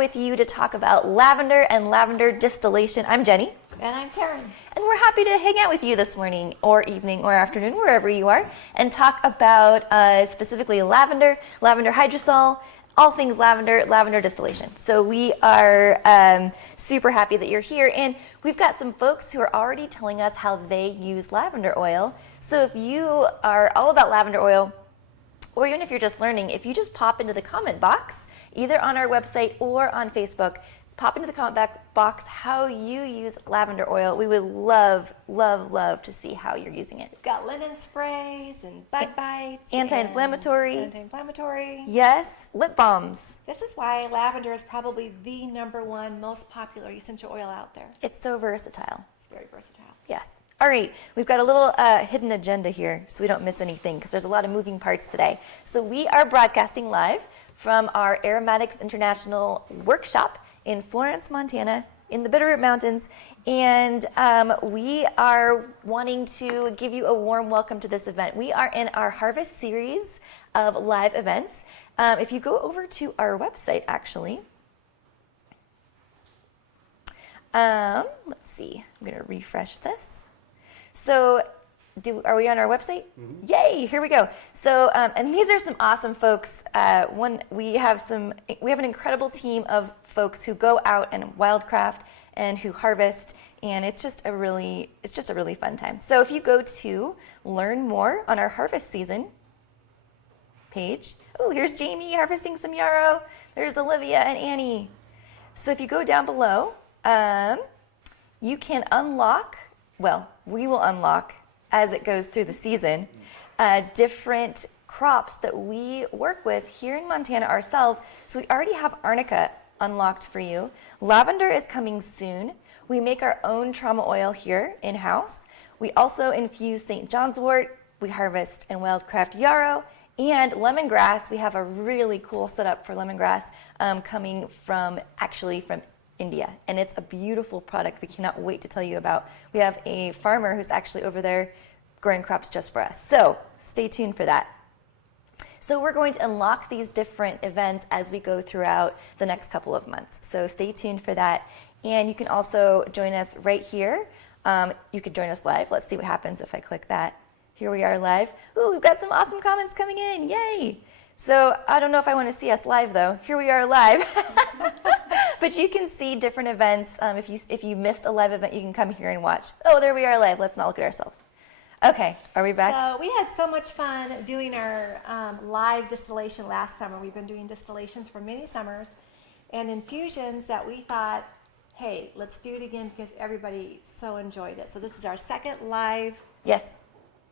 with you to talk about lavender and lavender distillation. I'm Jenny. And I'm Karen. And we're happy to hang out with you this morning or evening or afternoon, wherever you are, and talk about specifically lavender, lavender hydrosol, all things lavender, lavender distillation. So we are super happy that you're here. And we've got some folks who are already telling us how they use lavender oil. So if you are all about lavender oil, or even if you're just learning, if you just pop into the comment box, either on our website or on Facebook, pop into the comment box how you use lavender oil. We would love, love, love to see how you're using it. We've got linen sprays and bug bites. Anti-inflammatory. Anti-inflammatory. Yes, lip balms. This is why lavender is probably the #1 most popular essential oil out there. It's so versatile. It's very versatile. Yes. All right, we've got a little hidden agenda here so we don't miss anything because there's a lot of moving parts today. So we are broadcasting live from our Aromatics International Workshop in Florence, Montana, in the Bitterroot Mountains, and we are wanting to give you a warm welcome to this event. We are in our Harvest series of live events. If you go over to our website, actually, let's see, I'm going to refresh this. So, are we on our website? Mm-hmm. Yay! Here we go. So, and these are some awesome folks. We have an incredible team of folks who go out and wildcraft and who harvest, and it's just a really fun time. So, if you go to learn more on our harvest season page, oh, here's Jamie harvesting some yarrow. There's Olivia and Annie. So, if you go down below, you can unlock. Well, we will unlock as it goes through the season different crops that we work with here in Montana ourselves. So we already have arnica unlocked for you. Lavender is coming soon. We make our own trauma oil here in-house. We also infuse St. John's wort. We harvest and wildcraft yarrow. And lemongrass, we have a really cool setup for lemongrass coming from India, and it's a beautiful product we cannot wait to tell you about. We have a farmer who's actually over there growing crops just for us. So stay tuned for that. So we're going to unlock these different events as we go throughout the next couple of months. So stay tuned for that. And you can also join us right here. You could join us live. Let's see what happens if I click that. Here we are live. Ooh, we've got some awesome comments coming in. Yay! So I don't know if I want to see us live though. Here we are live. But you can see different events. If you missed a live event, you can come here and watch. Oh, there we are live. Let's not look at ourselves. Okay, are we back? So we had so much fun doing our live distillation last summer. We've been doing distillations for many summers and infusions that we thought, hey, let's do it again because everybody so enjoyed it. So this is our second live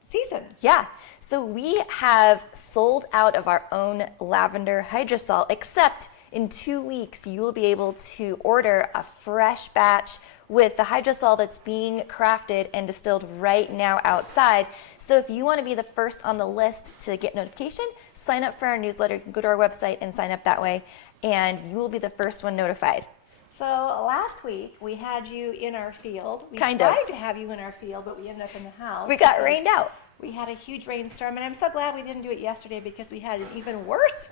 season. Yeah. So we have sold out of our own lavender hydrosol, except in 2 weeks, you will be able to order a fresh batch with the hydrosol that's being crafted and distilled right now outside. So if you want to be the first on the list to get notification, sign up for our newsletter. You can go to our website and sign up that way, and you will be the first one notified. So last week, we had you in our field. We tried to have you in our field, but we ended up in the house. We got rained out. We had a huge rainstorm, and I'm so glad we didn't do it yesterday because we had an even worse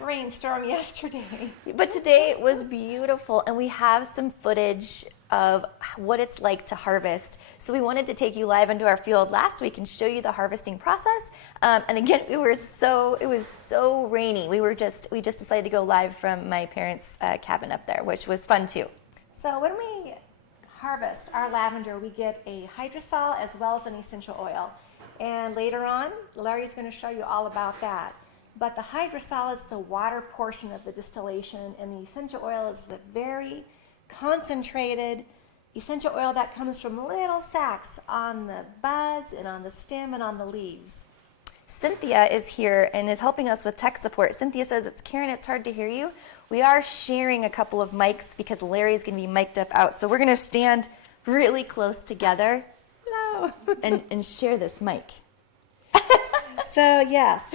rainstorm yesterday. But today it was beautiful, and we have some footage of what it's like to harvest. So we wanted to take you live into our field last week and show you the harvesting process. And again, it was so rainy. We just decided to go live from my parents' cabin up there, which was fun too. So when we harvest our lavender, we get a hydrosol as well as an essential oil. And later on, Larry's going to show you all about that. But the hydrosol is the water portion of the distillation, and the essential oil is the very concentrated essential oil that comes from little sacs on the buds and on the stem and on the leaves. Cynthia is here and is helping us with tech support. Cynthia says, Karen, it's hard to hear you. We are sharing a couple of mics because Larry's going to be mic'd up out. So we're going to stand really close together. Hello. and share this mic. So yes,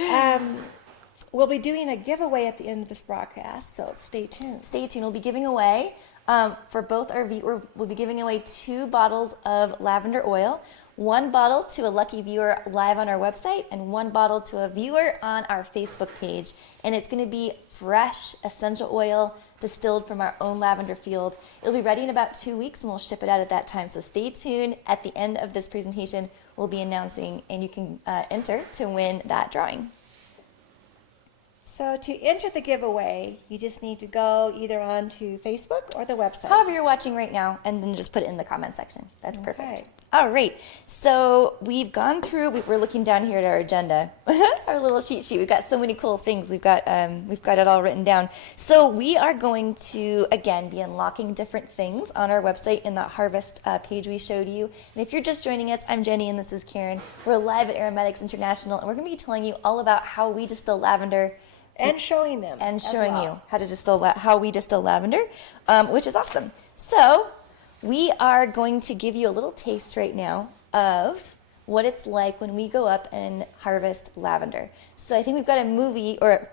we'll be doing a giveaway at the end of this broadcast, so stay tuned. Stay tuned. We'll be giving away, for both our viewers, we'll be giving away 2 bottles of lavender oil, 1 bottle to a lucky viewer live on our website, and 1 bottle to a viewer on our Facebook page. And it's going to be fresh essential oil distilled from our own lavender field. It'll be ready in about 2 weeks and we'll ship it out at that time. So stay tuned. At the end of this presentation, we'll be announcing and you can enter to win that drawing. So to enter the giveaway, you just need to go either onto Facebook or the website. However you're watching right now, and then just put it in the comment section. That's Okay. perfect. All right, so we've gone through, we're looking down here at our agenda, our little cheat sheet. We've got so many cool things. We've got it all written down. So we are going to, again, be unlocking different things on our website in the Harvest page we showed you. And if you're just joining us, I'm Jenny and this is Karen. We're live at Aromatics International, and we're going to be telling you all about how we distill lavender. And showing them. And as showing well. you how to distill how we distill lavender, which is awesome. So we are going to give you a little taste right now of what it's like when we go up and harvest lavender. So I think we've got a movie. It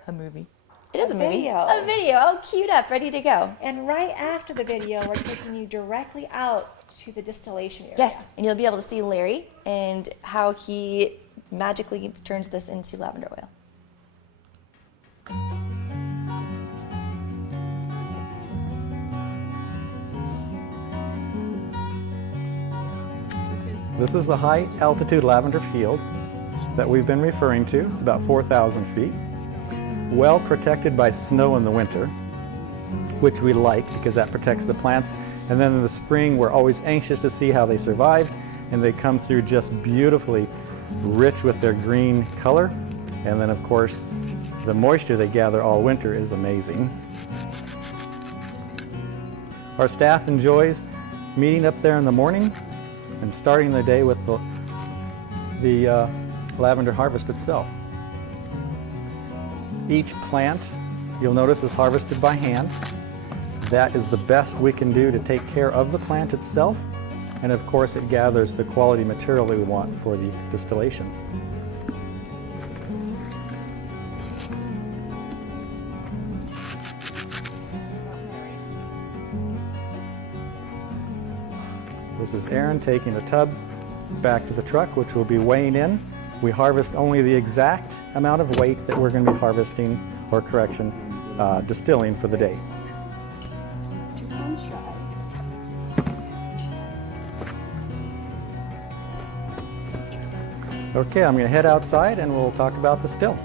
is a movie. Video. A video all queued up, ready to go. And right after the video, we're taking you directly out to the distillation area. Yes, and you'll be able to see Larry and how he magically turns this into lavender oil. This is the high altitude lavender field that we've been referring to. It's about 4,000 feet. Well protected by snow in the winter, which we like because that protects the plants. And then in the spring, we're always anxious to see how they survive, and they come through just beautifully rich with their green color. And then of course, the moisture they gather all winter is amazing. Our staff enjoys meeting up there in the morning and starting the day with the lavender harvest itself. Each plant, you'll notice, is harvested by hand. That is the best we can do to take care of the plant itself, and of course it gathers the quality material that we want for the distillation. This is Aaron taking the tub back to the truck, which will be weighing in. We harvest only the exact amount of weight that we're going to be harvesting, or correction, distilling for the day. Okay, I'm going to head outside and we'll talk about the still.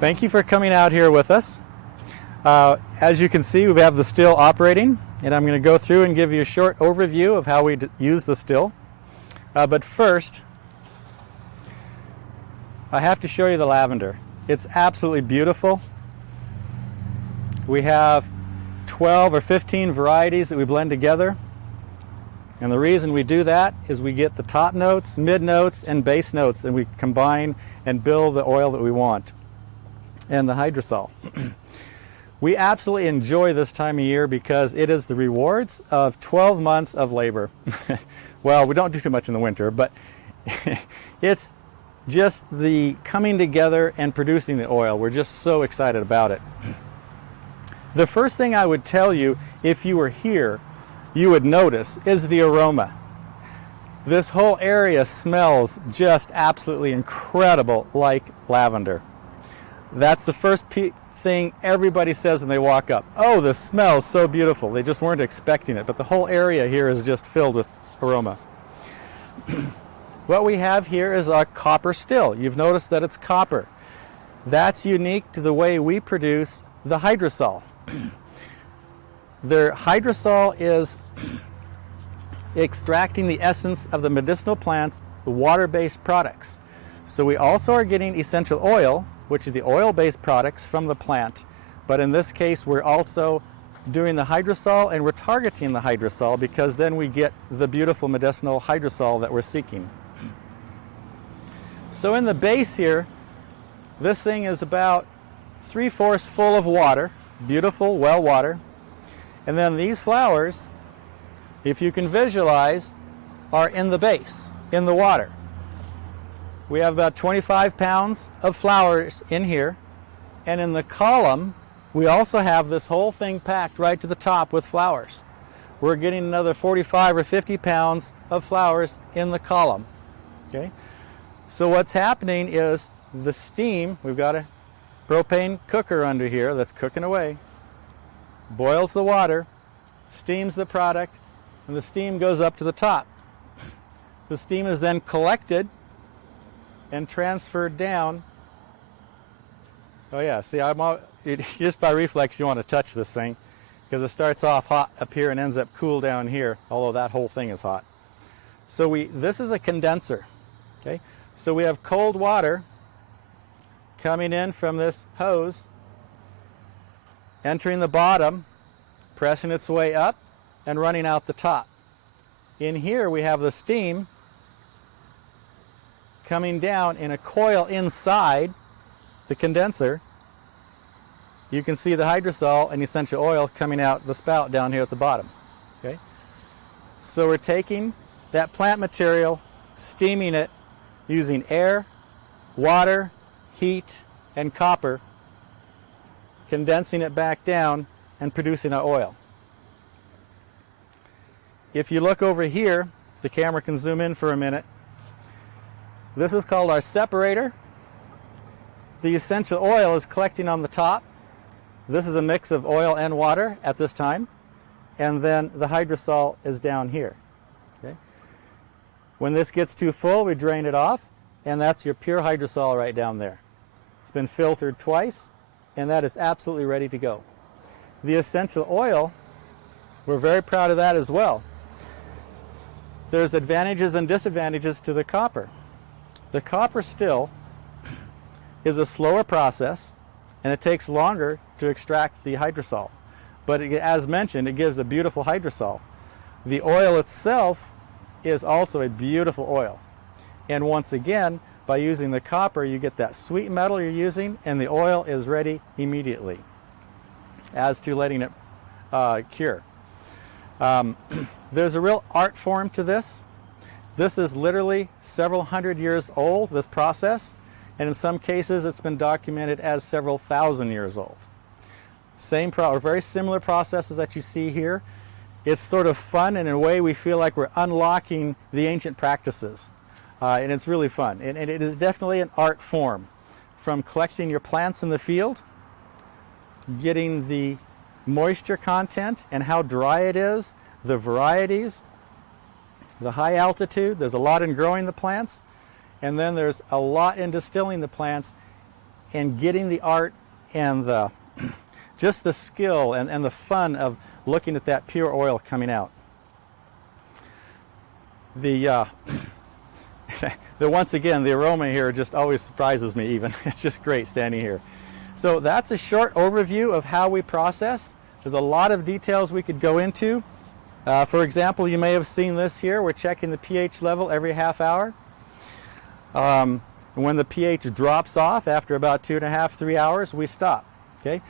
Thank you for coming out here with us. As you can see, we have the still operating, and I'm going to go through and give you a short overview of how we use the still. But first, I have to show you the lavender. It's absolutely beautiful. We have 12 or 15 varieties that we blend together. And the reason we do that is we get the top notes, mid notes, and base notes, and we combine and build the oil that we want. And the hydrosol. We absolutely enjoy this time of year because it is the rewards of 12 months of labor. Well, we don't do too much in the winter, but it's just the coming together and producing the oil. We're just so excited about it. The first thing I would tell you, if you were here, you would notice is the aroma. This whole area smells just absolutely incredible, like lavender. That's the first thing everybody says when they walk up. Oh, the smells so beautiful. They just weren't expecting it, but the whole area here is just filled with aroma. What we have here is a copper still. You've noticed that it's copper. That's unique to the way we produce the hydrosol. The hydrosol is extracting the essence of the medicinal plants, the water-based products. So we also are getting essential oil, which is the oil-based products from the plant. But in this case, we're also doing the hydrosol, and we're targeting the hydrosol because then we get the beautiful medicinal hydrosol that we're seeking. So in the base here, this thing is about 3/4 full of water, beautiful well water. And then these flowers, if you can visualize, are in the base, in the water. We have about 25 pounds of flowers in here, and in the column we also have this whole thing packed right to the top with flowers. We're getting another 45 or 50 pounds of flowers in the column. Okay? So what's happening is the steam, we've got a propane cooker under here that's cooking away, boils the water, steams the product, and the steam goes up to the top. The steam is then collected and transferred down. Oh yeah, see, just by reflex you want to touch this thing because it starts off hot up here and ends up cool down here, although that whole thing is hot. So this is a condenser. Okay? So we have cold water coming in from this hose, entering the bottom, pressing its way up, and running out the top. In here we have the steam coming down in a coil inside the condenser. You can see the hydrosol and essential oil coming out the spout down here at the bottom. Okay? So we're taking that plant material, steaming it using air, water, heat, and copper, condensing it back down and producing our oil. If you look over here, the camera can zoom in for a minute. This is called our separator. The essential oil is collecting on the top. This is a mix of oil and water at this time. And then the hydrosol is down here. Okay? When this gets too full, we drain it off, and that's your pure hydrosol right down there. It's been filtered twice, and that is absolutely ready to go. The essential oil, we're very proud of that as well. There's advantages and disadvantages to the copper. The copper still is a slower process, and it takes longer to extract the hydrosol. But as mentioned, it gives a beautiful hydrosol. The oil itself is also a beautiful oil. And once again, by using the copper, you get that sweet metal you're using, and the oil is ready immediately. As to letting it cure. There's a real art form to this. This is literally several hundred years old, this process, and in some cases it's been documented as several thousand years old. Or very similar processes that you see here. It's sort of fun, and in a way we feel like we're unlocking the ancient practices. And it's really fun. And it is definitely an art form. From collecting your plants in the field, getting the moisture content and how dry it is, the varieties, the high altitude. There's a lot in growing the plants, and then there's a lot in distilling the plants and getting the art and the just the skill and the fun of looking at that pure oil coming out. Once again, the aroma here just always surprises me even. It's just great standing here. So that's a short overview of how we process. There's a lot of details we could go into. For example, you may have seen this here. We're checking the pH level every half hour. When the pH drops off after about 2.5, 3 hours, we stop. Okay?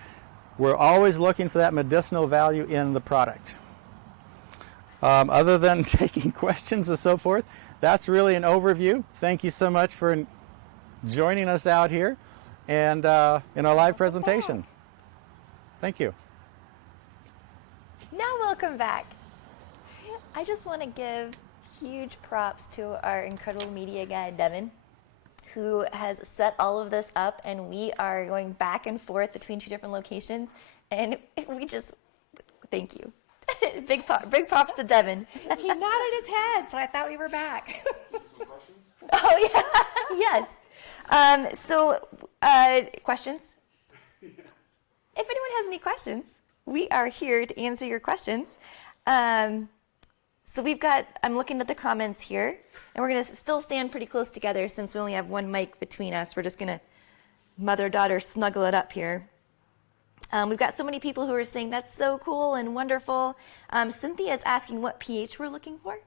We're always looking for that medicinal value in the product. Other than taking questions and so forth, that's really an overview. Thank you so much for joining us out here and in our live presentation. Thank you. Now welcome back. I just want to give huge props to our incredible media guy, Devin, who has set all of this up, and we are going back and forth between 2 different locations, and we just, thank you. Big props to Devin. He nodded his head, so I thought we were back. Oh, yeah, yes. Questions? If anyone has any questions, we are here to answer your questions. So I'm looking at the comments here, and we're going to still stand pretty close together since we only have one mic between us. We're just going to mother-daughter snuggle it up here. We've got so many people who are saying that's so cool and wonderful. Cynthia is asking what pH we're looking for.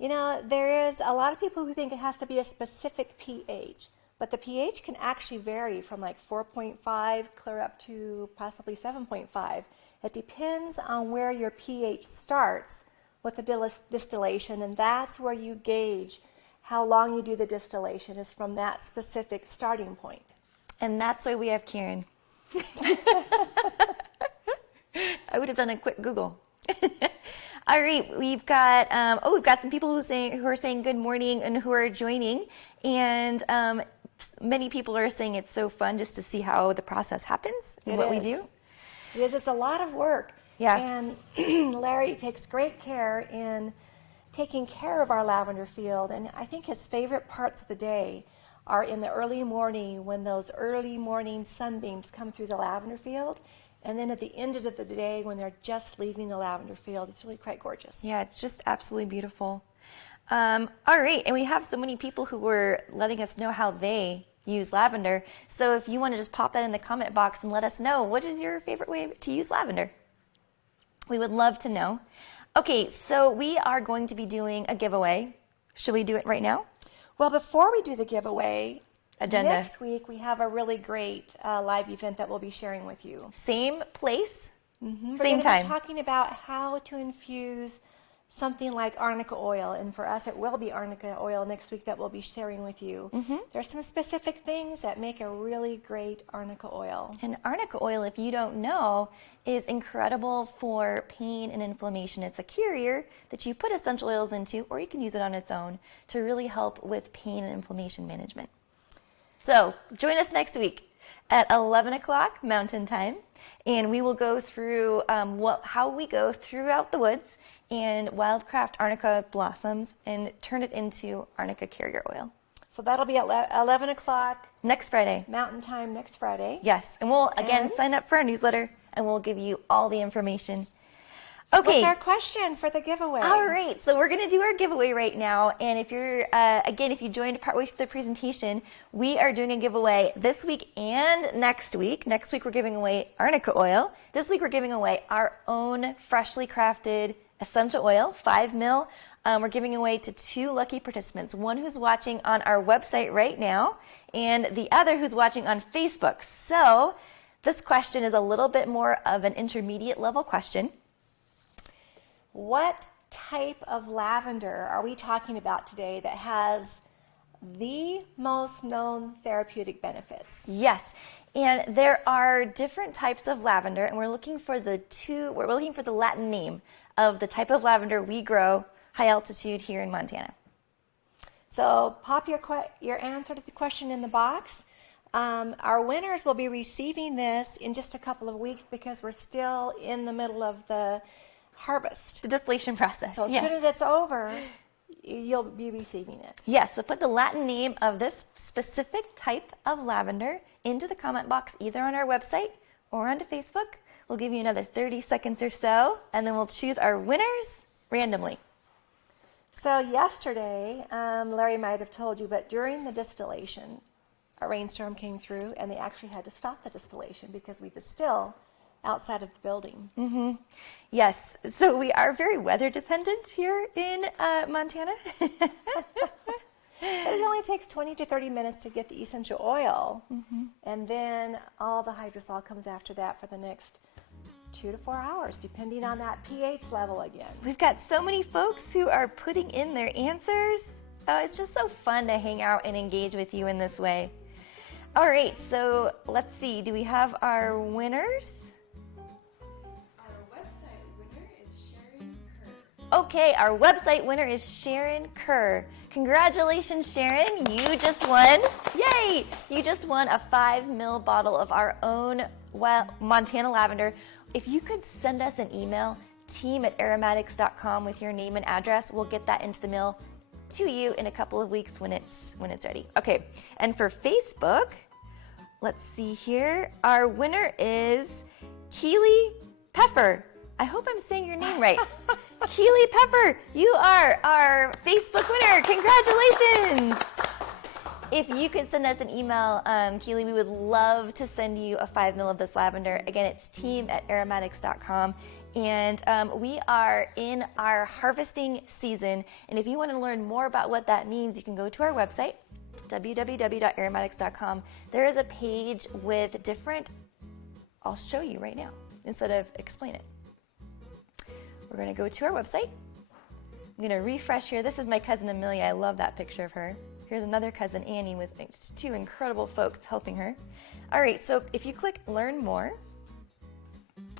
You know, there is a lot of people who think it has to be a specific pH, but the pH can actually vary from like 4.5 clear up to possibly 7.5. It depends on where your pH starts with the distillation, and that's where you gauge how long you do the distillation is from that specific starting point. And that's why we have Karen. I would have done a quick Google. All right, we've got we've got some people who are saying good morning and who are joining, and many people are saying it's so fun just to see how the process happens and what we do. It is. It's a lot of work. Yeah. And Larry takes great care in taking care of our lavender field, and I think his favorite parts of the day are in the early morning when those early morning sunbeams come through the lavender field, and then at the end of the day when they're just leaving the lavender field. It's really quite gorgeous. Yeah, it's just absolutely beautiful. All right, and we have so many people who were letting us know how they use lavender. So if you want to just pop that in the comment box and let us know, what is your favorite way to use lavender? We would love to know. Okay, so we are going to be doing a giveaway. Should we do it right now? Well, before we do the giveaway, Agenda. next week we have a really great live event that we'll be sharing with you. Same place, We're same gonna time. be talking about how to infuse something like arnica oil, and for us it will be arnica oil next week that we'll be sharing with you. There's some specific things that make a really great arnica oil. And arnica oil, if you don't know, is incredible for pain and inflammation. It's a carrier that you put essential oils into, or you can use it on its own to really help with pain and inflammation management. So join us next week at 11 o'clock Mountain Time, and we will go through how we go throughout the woods and wildcraft arnica blossoms and turn it into arnica carrier oil. So that'll be at 11 o'clock Next Friday. Mountain Time next Friday. Yes, and we'll again And? sign up for our newsletter and we'll give you all the information. Okay. What's our question for the giveaway? All right, so we're going to do our giveaway right now, and if you're again, if you joined partway through the presentation, we are doing a giveaway this week and next week. Next week we're giving away arnica oil. This week we're giving away our own freshly crafted essential oil, 5 ml. We're giving away to 2 lucky participants, one who's watching on our website right now, and the other who's watching on Facebook. So this question is a little bit more of an intermediate level question. What type of lavender are we talking about today that has the most known therapeutic benefits? Yes, and there are different types of lavender, and we're looking for the Latin name of the type of lavender we grow high altitude here in Montana. So pop your answer to the question in the box. Our winners will be receiving this in just a couple of weeks because we're still in the middle of the harvest. The distillation process. So as yes. soon as it's over, you'll be receiving it. Yes, so put the Latin name of this specific type of lavender into the comment box either on our website or onto Facebook. We'll give you another 30 seconds or so, and then we'll choose our winners randomly. So yesterday, Larry might have told you, but during the distillation, a rainstorm came through and they actually had to stop the distillation because we distill outside of the building. Yes, so we are very weather dependent here in Montana. But it only takes 20 to 30 minutes to get the essential oil, and then all the hydrosol comes after that for the next 2 to 4 hours, depending on that pH level again. We've got so many folks who are putting in their answers. Oh, it's just so fun to hang out and engage with you in this way. All right, so let's see. Do we have our winners? Okay, our website winner is Sharon Kerr. Congratulations, Sharon. You just won. Yay! You just won a 5 ml bottle of our own Montana lavender. If you could send us an email, team@aromatics.com with your name and address, we'll get that into the mail to you in a couple of weeks when it's ready. Okay, and for Facebook, let's see here. Our winner is Keely Pepper. I hope I'm saying your name right. Keely Pepper, you are our Facebook winner. Congratulations. If you could send us an email, Keely, we would love to send you a 5 ml of this lavender. Again, it's team@aromatics.com. And we are in our harvesting season. And if you want to learn more about what that means, you can go to our website, www.aromatics.com. There is a page with different, I'll show you right now instead of explain it. We're going to go to our website. I'm going to refresh here. This is my cousin Amelia. I love that picture of her. Here's another cousin, Annie, with 2 incredible folks helping her. All right, so if you click Learn More,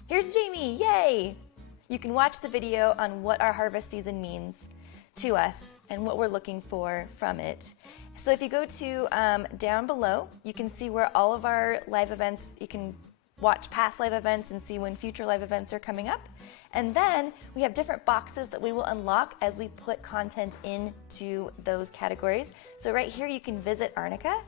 here's Jamie. Yay! You can watch the video on what our harvest season means to us and what we're looking for from it. So if you go to down below, you can see where all of our live events, you can watch past live events and see when future live events are coming up. And then we have different boxes that we will unlock as we put content into those categories. So right here you can visit Arnica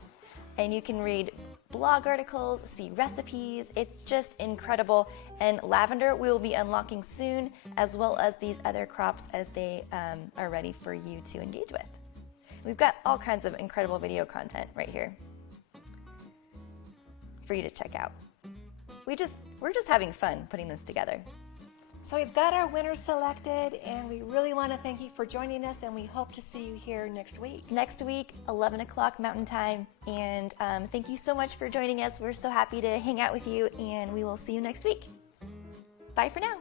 and you can read blog articles, see recipes. It's just incredible. And lavender we will be unlocking soon, as well as these other crops as they are ready for you to engage with. We've got all kinds of incredible video content right here for you to check out. We're just having fun putting this together. So we've got our winners selected, and we really want to thank you for joining us, and we hope to see you here next week. Next week, 11 o'clock Mountain Time. And thank you so much for joining us. We're so happy to hang out with you, and we will see you next week. Bye for now.